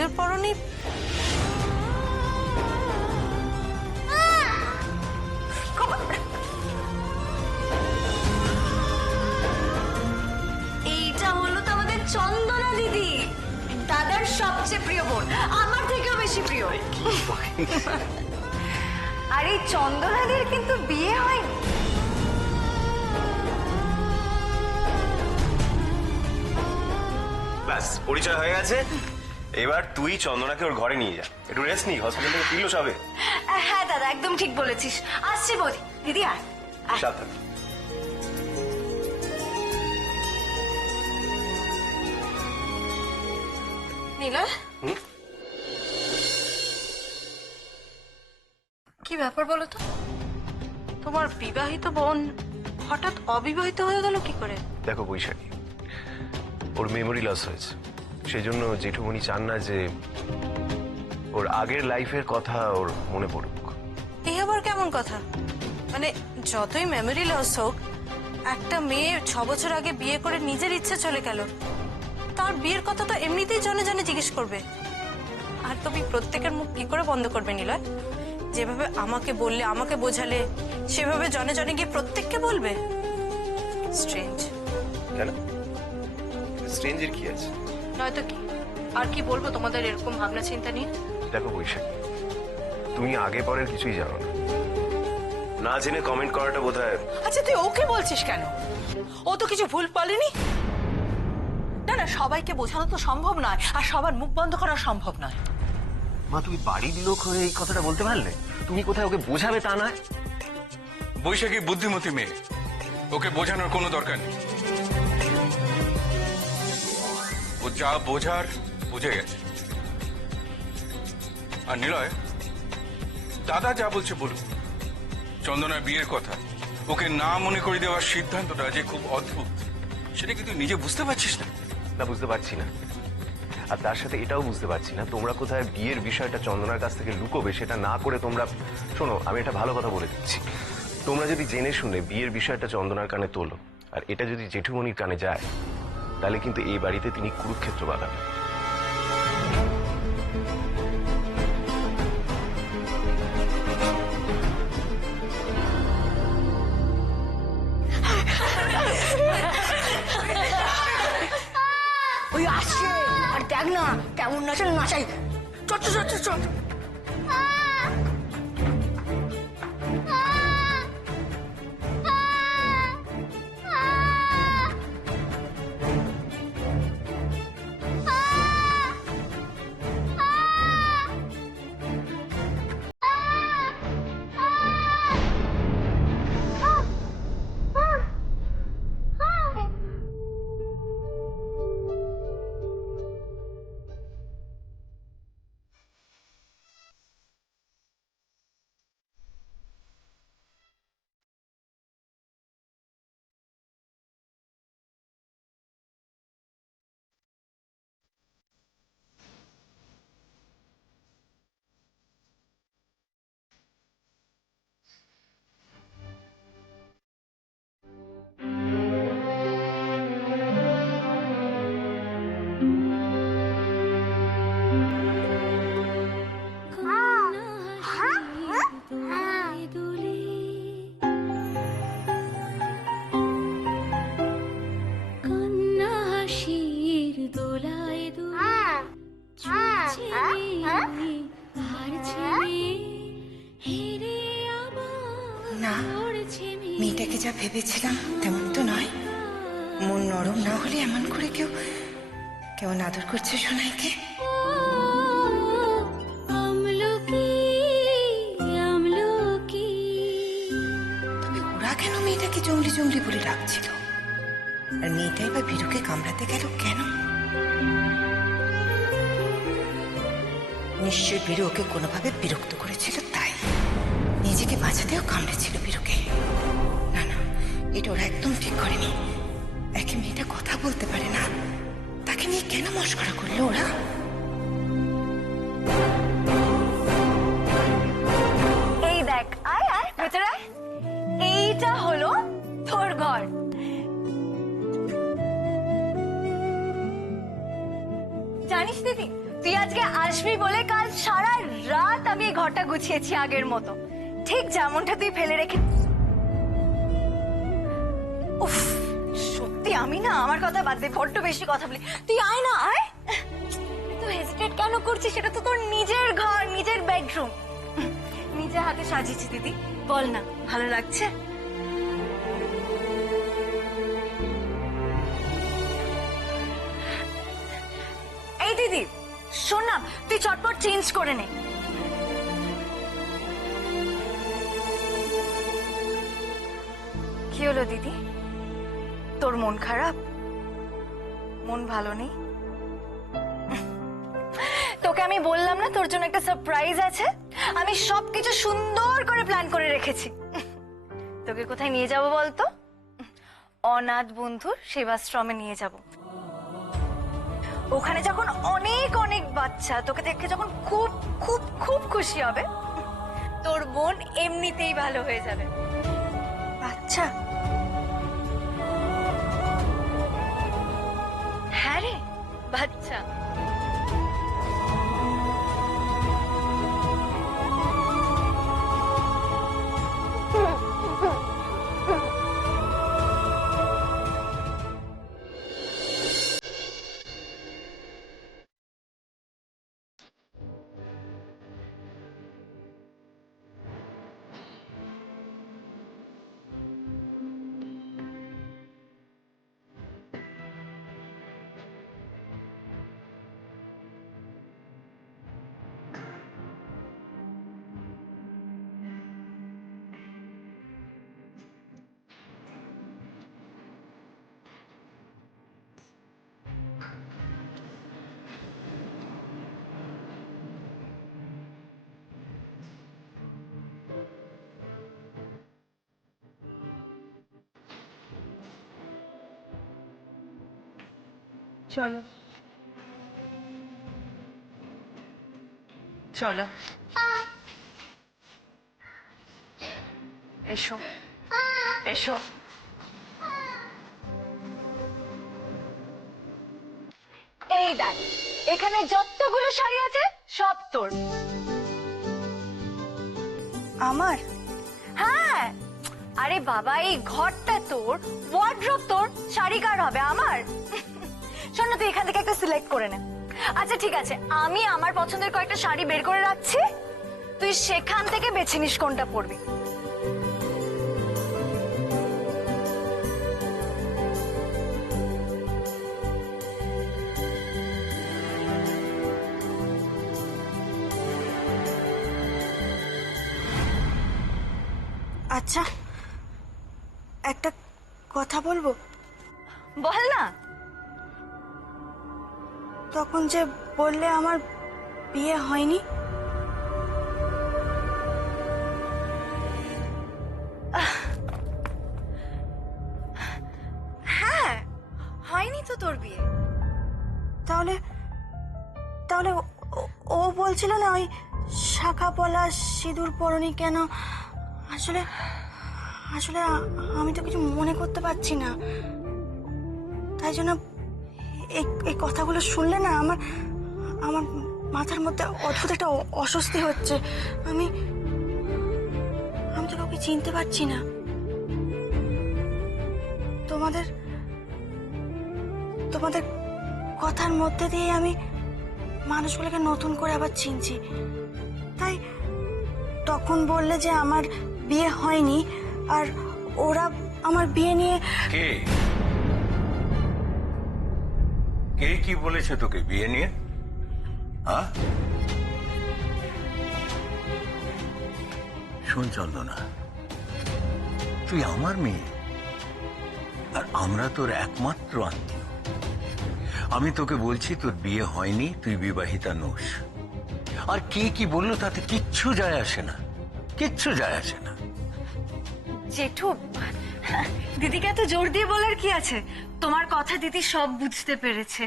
সিঁদুর পরনি? এইটা হলো তো আমাদের চন্দনা দিদি, দাদার সবচেয়ে প্রিয় বোন, আমার থেকেও বেশি প্রিয়। আর এই চন্দনাদির কিন্তু বিয়ে হয়নি। ব্যাস পরিচয় হয়ে গেছে। এবার তুই চন্দনাকে ওর ঘরে নিয়ে যা, একটু রেস্ট নি, হসপিটাল থেকে ফিরলো সবে। হ্যাঁ দাদা, একদম ঠিক বলেছিস। আসছি বৌদি। দিদি আয়। সাবধানে। নিলয়, কি ব্যাপার বলো তো? তোমার বিবাহিত বোন হঠাৎ অবিবাহিত হয়ে গেল কি করে? দেখো বৈশাখী, ওর মেমোরি লস হয়েছে, সেই জন্য জেঠুমণি চান না যে ওর আগের লাইফের কথা ওর মনে পড়ুক। এই আবার কেমন কথা? মানে যতই মেমোরি লস হোক, একটা মেয়ে 6 বছর আগে বিয়ে করে নিজের ইচ্ছে চলে গেল, তার বিয়ের কথা তো এমনিতেই জনে জনে জিজ্ঞেস করবে। আর তুমি প্রত্যেকের মুখ কি করে বন্ধ করবে নিলয়? যেভাবে আমাকে বললে, আমাকে বোঝালে, সেভাবে জনে জনে গিয়ে প্রত্যেককে বলবে? স্ট্রেঞ্জ। কেন স্ট্রেঞ্জের কি আছে? নয়তো কি? আর কি বলবো তোমাদের এরকম ভাবনা চিন্তা নিয়ে? দেখো বৈশাখী, তুমি আগে পরের কিছুই জানো না, না জেনে কমেন্ট করাটা বোধহয়। আচ্ছা তুই ওকে বলছিস কেন? ও তো কিছু ভুল বলেনি। না না, সবাইকে বোঝানো তো সম্ভব নয়, আর সবার মুখ বন্ধ করা সম্ভব নয়। মা, তুমি বাড়ির লোক হয়ে এই কথাটা বলতে পারলে? তুমি কোথায় ওকে বোঝাবে তা নয়। বৈশাখী বুদ্ধিমতী মেয়ে, ওকে বোঝানোর কোনো দরকার নেই। ও যা বোঝার বুঝে গেছে। আর নিলয়, দাদা যা বলছে বলুন, চন্দনার বিয়ের কথা ওকে না মনে করে দেওয়ার সিদ্ধান্তটা যে খুব অদ্ভুত, সেটা কি তুই নিজে বুঝতে পারছিস না? না, বুঝতে পারছি না। আর তার সাথে এটাও বুঝতে পারছি না তোমরা কোথায় বিয়ের বিষয়টা চন্দনার কাছ থেকে লুকোবে, সেটা না করে তোমরা। শোনো, আমি একটা ভালো কথা বলে দিচ্ছি, তোমরা যদি জেনে শুনে বিয়ের বিষয়টা চন্দনার কানে তোলো, আর এটা যদি জেঠুমণির কানে যায়, তাহলে কিন্তু এই বাড়িতে তিনি কুরুক্ষেত্র বাঁধাবেন। ওই আসছে, আর দেখ না কেমন নাচে নাচাই। চট চট চট চট। না, মেয়েটাকে যা ভেবেছিলাম তেমন তো নয়। মন নরম না হলে এমন করে কেমন আদর করছে সোনাইকে। তবে ওরা কেন মেয়েটাকে জঙ্গলি জঙ্গলি বলে ডাকছিল? আর মেয়েটাই বা বীরুকে কামড়াতে গেল কেন? নিশ্চয় বীরু ওকে কোনোভাবে বিরক্ত করেছিল, তাই নিজেকে বাঁচাতেও কামড়েছিল বীরুকে। না না, এটা ওরা একদম ঠিক করেনি। একে মেয়েটা কথা বলতে পারে না, তাকে নিয়ে কেন মশকরা করলো ওরা? এই দেখ, আয় আয় ভেতরে আয়। এইটা হলো তোর ঘর। জানিস দিদি, তুই আজকে আসবি বলে কাল সারা রাত আমি এই ঘরটা গুছিয়েছি আগের মতো, ঠিক যেমনটা তুই ফেলে রেখে। উফ, সত্যি আমি না, আমার কথা বাদ দে, বড্ড বেশি কথা বলি। তুই আয় না, আয়। তুই হেজিটেট কেন করছিস? সেটা তো তোর নিজের ঘর, নিজের বেডরুম, নিজে হাতে সাজিয়েছি। দিদি বল না, ভালো লাগছে? এই দিদি শোন না, তুই চটপট চেঞ্জ করে নে। কি হলো দিদি, তোর মন খারাপ? মন ভালো নেই? তোকে আমি বললাম না তোর জন্য একটা সারপ্রাইজ আছে? আমি সবকিছু সুন্দর করে প্ল্যান করে রেখেছি। তোকে কোথায় নিয়ে যাব বলতো? অনাথ বন্ধুর সেবাশ্রমে নিয়ে যাব। ওখানে যখন অনেক অনেক বাচ্চা তোকে দেখে যখন খুব খুব খুব খুশি হবে, তোর মন এমনিতেই ভালো হয়ে যাবে। আচ্ছা, হ্যাঁ রে বাচ্চা। চলো চলো, এসো এসো। এই দেখ, এখানে যতগুলো শাড়ি আছে সব তোর। আমার? হ্যাঁ, আরে বাবা, এই ঘরটা তোর, ওয়ার্ড্রপ তোর, শাড়ি কার হবে? আমার। শোন না, তুই এখান থেকে একটা সিলেক্ট করে নে। আচ্ছা ঠিক আছে, আমি আমার পছন্দের কয়েকটা শাড়ি বের করে রাখছি, তুই সেখান থেকে বেছে নিস কোনটা পরবি। আচ্ছা, একটা কথা বলবো? বল না। তখন যে বললে আমার বিয়ে হয়নি, হ্যাঁ, হয়নি তো তোর বিয়ে। তাহলে তাহলে ও বলছিল না ওই শাখা পলা সিঁদুর পরনি কেন? আসলে আসলে আমি তো কিছু মনে করতে পারছি না, তাই জন্য এই কথাগুলো শুনলে না আমার আমার মাথার মধ্যে অদ্ভুত একটা অস্বস্তি হচ্ছে। আমি তো কাউকে চিনতে পারছি না। তোমাদের তোমাদের কথার মধ্যে দিয়ে আমি মানুষগুলোকে নতুন করে আবার চিনছি। তাই তখন বললে যে আমার বিয়ে হয়নি, আর ওরা আমার বিয়ে নিয়ে। কে কে কি বলেছে তোকে বিয়ে নিয়ে? হ্যাঁ, শোন চন্দনা, তুই আমার মেয়ে আর আমরা তোর একমাত্র আত্মীয়। আমি তোকে বলছি তোর বিয়ে হয়নি, তুই বিবাহিতা নোস। আর কে কি বললো তাতে কিচ্ছু যায় আসে না, কিচ্ছু যায় আসে না। জেঠু, দিদিকে এত জোর দিয়ে বলার কি আছে? তোমার কথা দিদি সব বুঝতে পেরেছে।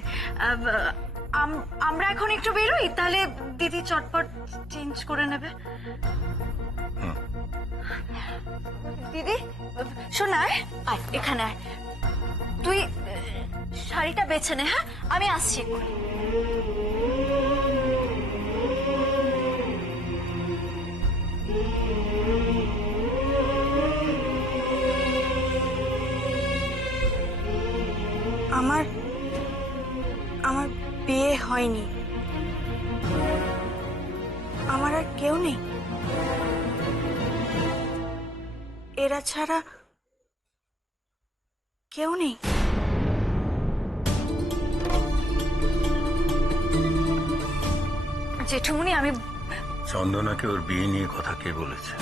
আমরা এখন একটু বেরোই, তাহলে দিদি চটপট চেঞ্জ করে নেবে। দিদি শোন, আয় আয়, এখানে আয়। তুই শাড়িটা বেছে নে, হ্যাঁ? আমি আসছি। আমার আমার বিয়ে হয়নি। আমার আর কেউ নেই, এরা ছাড়া কেউ নেই। জেঠুমনি আমি চন্দনাকে ওর বিয়ে নিয়ে কথা কে বলেছে?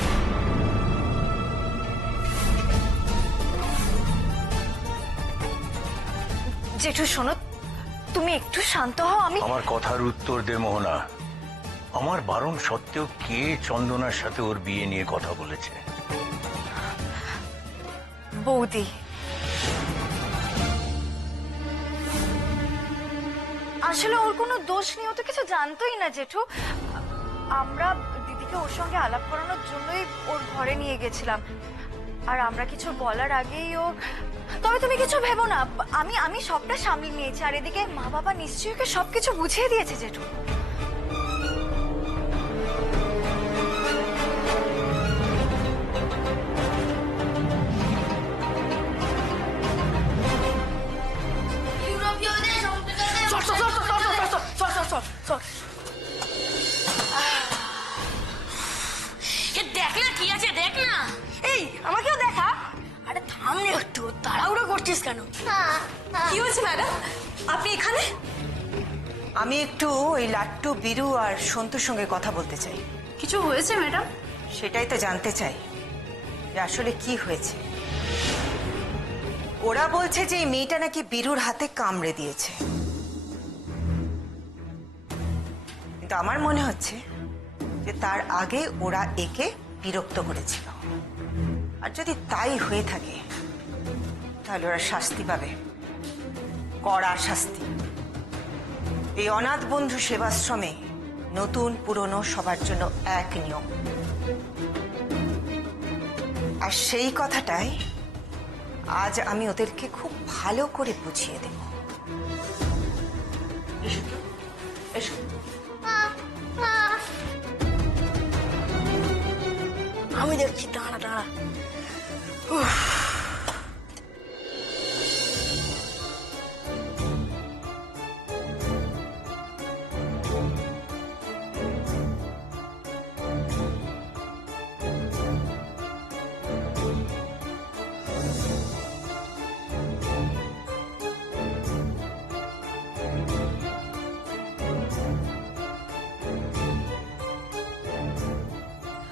জেঠু শোনো, তুমি একটু শান্ত হও। আমি আমার কথার উত্তর দে মোহনা। আমার বারণ সত্ত্বেও কে চন্দনার সাথে ওর বিয়ে নিয়ে কথা বলেছে? বৌদি। আসলে ওর কোনো দোষ নেই, ও তো কিছু জানতোই না জেঠু। আমরা দিদিকে ওর সঙ্গে আলাপ করানোর জন্যই ওর ঘরে নিয়ে গেছিলাম, আর আমরা কিছু বলার আগেই ও। তবে তুমি কিছু ভেবো না, আমি সবটা সামলে নিয়েছি, আর এদিকে মা বাবা নিশ্চয়ই ওকে সবকিছু বুঝিয়ে দিয়েছে জেঠু। দেখ না কি আছে, দেখ না। এই আমাকেও দেখা। আরে থাম না একটু, তাড়াহুড়ো করছিস কেন? কি হয়েছে ম্যাডাম, আপনি এখানে? আমি একটু ওই লাট্টু, বীরু আর সন্তুর সঙ্গে কথা বলতে চাই। কিছু হয়েছে ম্যাডাম? সেটাই তো জানতে চাই যে আসলে কি হয়েছে। ওরা বলছে যে এই মেয়েটা নাকি বীরুর হাতে কামড়ে দিয়েছে, কিন্তু আমার মনে হচ্ছে যে তার আগে ওরা একে বিরক্ত করেছিল। আর যদি তাই হয়ে থাকে তাহলে ওরা শাস্তি পাবে, কড়া শাস্তি। এই অনাথ বন্ধু সেবাশ্রমে নতুন পুরনো সবার জন্য এক নিয়ম, আর সেই কথাটাই আজ আমি ওদেরকে খুব ভালো করে বুঝিয়ে দেব। এসো। আমি দেখছি, দাঁড়া দাঁড়া।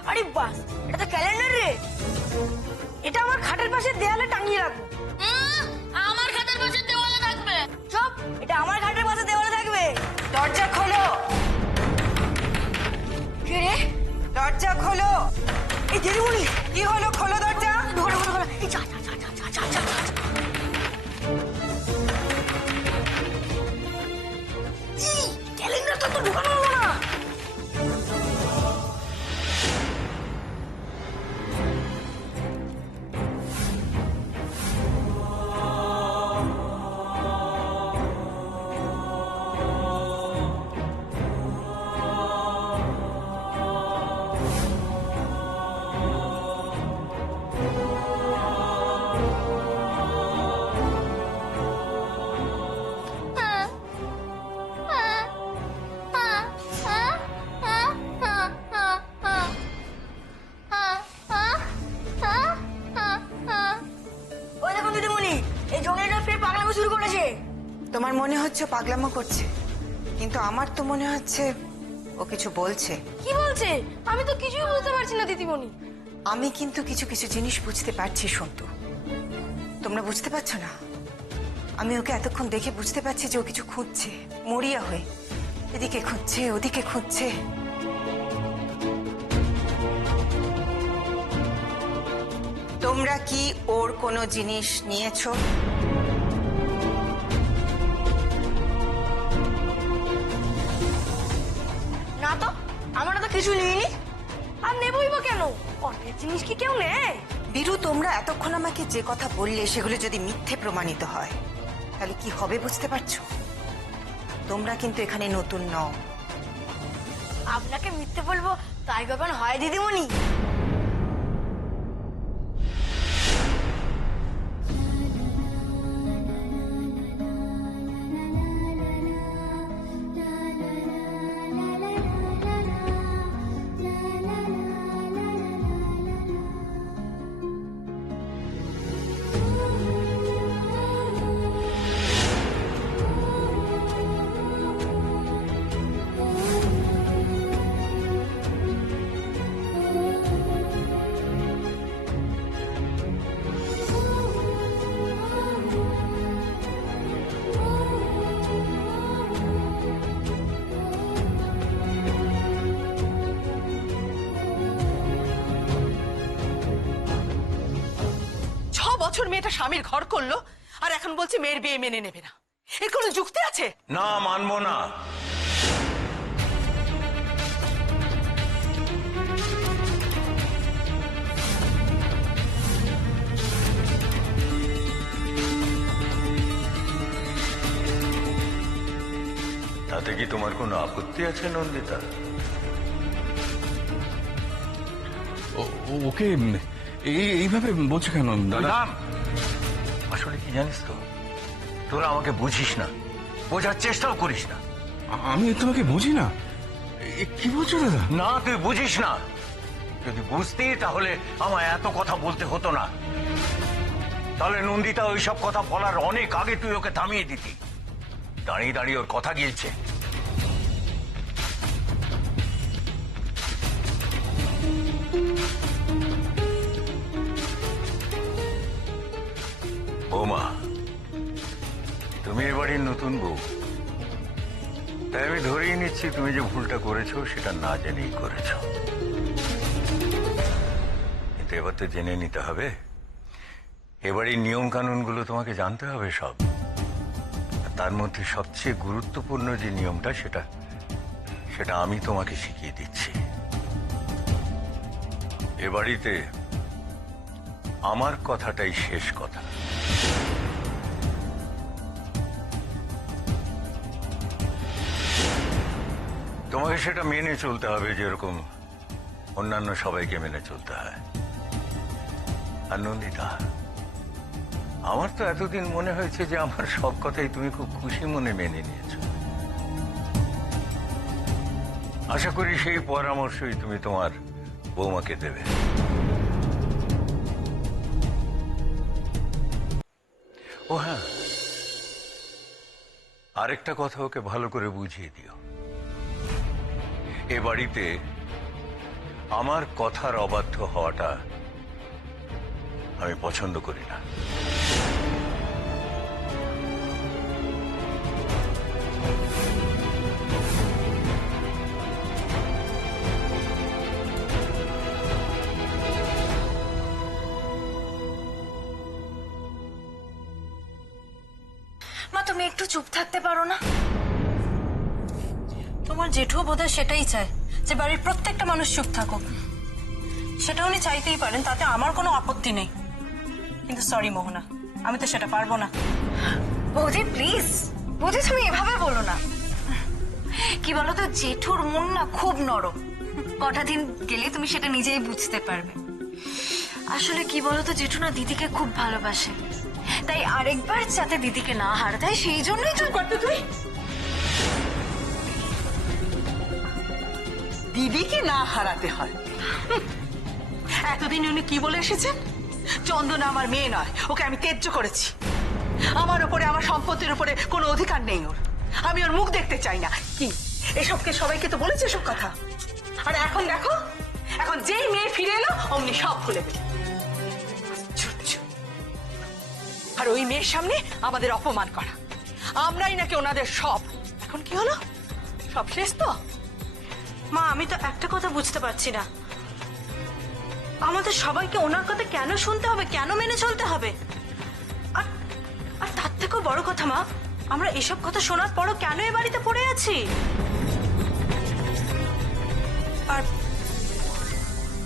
আরে বাস, এটা তো ক্যালেন্ডার রে। এটা আমার খাটের পাশে দেয়ালে টাঙিয়ে রাখবো। আমার খাটের পাশে দেওয়ালে থাকবে? চুপ, এটা আমার খাটের পাশে দেওয়ালে থাকবে। দরজা খোলো, কে রে? দরজা খোলো। এই দিদিমণি। কি হলো, খোলো দরজা। ধরে ধরে ধরে, এই যা যা যা যা যা যা যা যা। এই ক্যালেন্ডারটা তো ঢোকানো হলো না। ওই দেখুন দিদিমণি, এই জঙ্গলিটা ফের পাগলামি শুরু করেছে। তোমার মনে হচ্ছে পাগলামো করছে, কিন্তু আমার তো মনে হচ্ছে ও কিছু বলছে। কি বলছে? আমি তো কিছুই বুঝতে পারছি না দিদিমণি। আমি কিন্তু কিছু কিছু জিনিস বুঝতে পারছি সন্তু, তোমরা বুঝতে পারছো না? আমি ওকে এতক্ষণ দেখে বুঝতে পারছি যে ও কিছু খুঁজছে, মরিয়া হয়ে এদিকে খুঁজছে ওদিকে খুঁজছে। তোমরা কি ওর কোনো জিনিস নিয়েছো? না তো, আমরা তো কিছু নিইনি। আর নেবই বা কেন? অনেক জিনিস কি কেউ নেয়? বীরু, তোমরা এতক্ষণ আমাকে যে কথা বললে সেগুলো যদি মিথ্যে প্রমাণিত হয় তাহলে কি হবে বুঝতে পারছো? তোমরা কিন্তু এখানে নতুন নও। আপনাকে মিথ্যে বলবো তাই কখন হয় দিদিমণি? বছর মেয়েটা স্বামীর ঘর করলো আর এখন বলছে মেয়ের বিয়ে মেনে নেবে না। এর কোনো যুক্তি আছে? না, মানবো না। তাতে কি তোমার কোনো আপত্তি আছে নন্দিতা? ওকে এইভাবে বলছো কেন দাদা? রাম, আসলে কি জানিস তো, তোরা আমাকে বুঝিস না, বোঝার চেষ্টাও করিস না। আমি তোমাকে বুঝি না? কি বলছো দাদা? না, তুই বুঝিস না। যদি বুঝতি তাহলে আমায় এত কথা বলতে হতো না। তাহলে নন্দিতা ওইসব কথা বলার অনেক আগে তুই ওকে থামিয়ে দিতি। দাঁড়িয়ে দাঁড়িয়ে ওর কথা গিলছে। বৌমা, তুমি এবারের নতুন বউ, তাই আমি ধরেই নিচ্ছি তুমি যে ভুলটা করেছো সেটা না জেনেই করেছো। কিন্তু এবার তো জেনে নিতে হবে, এবারে নিয়ম কানুনগুলো তোমাকে জানতে হবে সব। আর তার মধ্যে সবচেয়ে গুরুত্বপূর্ণ যে নিয়মটা সেটা আমি তোমাকে শিখিয়ে দিচ্ছি। এ বাড়িতে আমার কথাটাই শেষ কথা। তোমাকে সেটা মেনে চলতে হবে, যেরকম অন্যান্য সবাইকে মেনে চলতে হয়। আর নন্দিতা, আমার তো এতদিন মনে হয়েছে যে আমার সব কথাই তুমি খুব খুশি মনে মেনে নিয়েছো। আশা করি সেই পরামর্শই তুমি তোমার বৌমাকে দেবে। ও হ্যাঁ, আরেকটা কথা ওকে ভালো করে বুঝিয়ে দিও। এ বাড়িতে আমার কথার অবাধ্য হওয়াটা আমি পছন্দ করি না। মা, তুমি একটু চুপ থাকতে পারো না? তোমার জেঠুও বোধহয় সেটাই চায়, যে বাড়ির প্রত্যেকটা মানুষ চুপ থাকুক। সেটা উনি চাইতেই পারেন, তাতে আমার কোনো আপত্তি নেই। কিন্তু সরি মোহনা, আমি তো সেটা পারবো না। বৌদি প্লিজ, বৌদি তুমি এভাবে বলো না। কি বলো তো, জেঠুর মন না খুব নরম। কটা দিন গেলে তুমি সেটা নিজেই বুঝতে পারবে। আসলে কি বলো তো, জেঠু না দিদিকে খুব ভালোবাসে, তাই আরেকবার যাতে দিদিকে না হারাতে হয় সেই জন্যই তো। করতে তুই দিদিকে না হারাতে হয়? এতদিন উনি কি বলে এসেছেন? চন্দনা আমার মেয়ে নয়, ওকে আমি ত্যায্য করেছি। আমার উপরে, আমার সম্পত্তির উপরে কোনো অধিকার নেই ওর। আমি ওর মুখ দেখতে চাই না। কি এসবকে সবাইকে তো বলেছে এসব কথা? আর এখন দেখো, এখন যেই মেয়ে ফিরে এলো অমনি সব ভুলে গেল। আর ওই মেয়ের সামনে আমাদের অপমান করা, আমরাই নাকি ওনাদের সব। এখন কি হলো? সব শেষ তো? মা, আমি তো একটা কথা বুঝতে পারছি না, আমাদের সবাইকে ওনার কথা কেন শুনতে হবে, কেন মেনে চলতে হবে? আর আর তার থেকেও বড় কথা মা, আমরা এসব কথা শোনার পরও কেন এ বাড়িতে পড়ে আছি? আর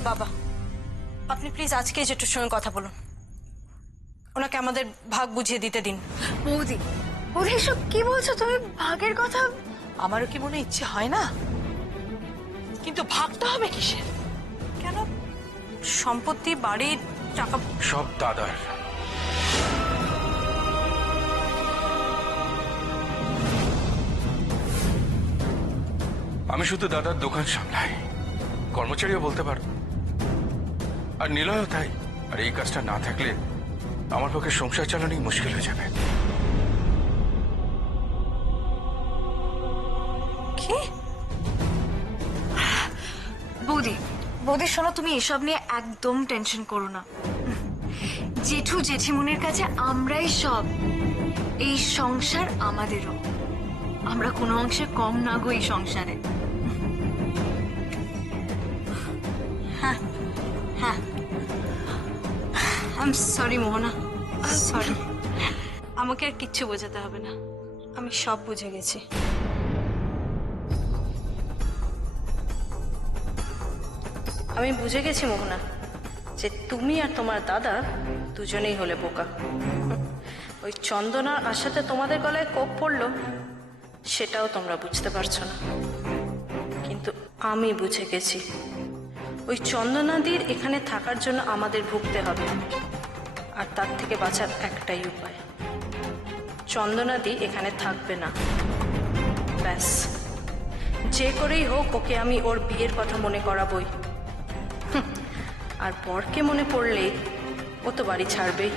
বাবা, আপনি প্লিজ আজকে জেঠুর সঙ্গে কথা বলুন, ওনাকে আমাদের ভাগ বুঝিয়ে দিতে দিন। বৌদি, বৌদি এসব কি বলছো তুমি? ভাগের কথা? আমারও কি মনে ইচ্ছে হয় না? কিন্তু ভাগটা হবে কিসের? কেন? সম্পত্তি, বাড়ির টাকা সব দাদার। আমি শুধু দাদার দোকান সামলাই, কর্মচারীও বলতে পারো, আর নিলয়ও তাই। আর এই কাজটা না থাকলে আমার পক্ষে সংসার চালানোই মুশকিল হয়ে যাবে। কি? বৌদি, বৌদি শোনো, তুমি এসব নিয়ে একদম টেনশন করো না। জেঠু জেঠিমুনির কাছে আমরাই সব। এই সংসার আমাদেরও, আমরা কোনো অংশে কম না গো এই সংসারে। হ্যাঁ, I am sorry Mohona, sorry, আমাকে আর কিচ্ছু বোঝাতে হবে না, আমি সব বুঝে গেছি। আমি বুঝে গেছি মোহনা যে তুমি আর তোমার দাদা দুজনেই হলে বোকা। ওই চন্দনার আশাতে তোমাদের গলায় কোপ পড়লো সেটাও তোমরা বুঝতে পারছো না, কিন্তু আমি বুঝে গেছি ওই চন্দনাদির এখানে থাকার জন্য আমাদের ভুগতে হবে, আর তার থেকে বাঁচার একটাই উপায়, চন্দনাদি এখানে থাকবে না। ব্যাস, যে করেই হোক ওকে আমি ওর বিয়ের কথা মনে করাবই। আর বরকে মনে পড়লেই ও তো বাড়ি ছাড়বেই।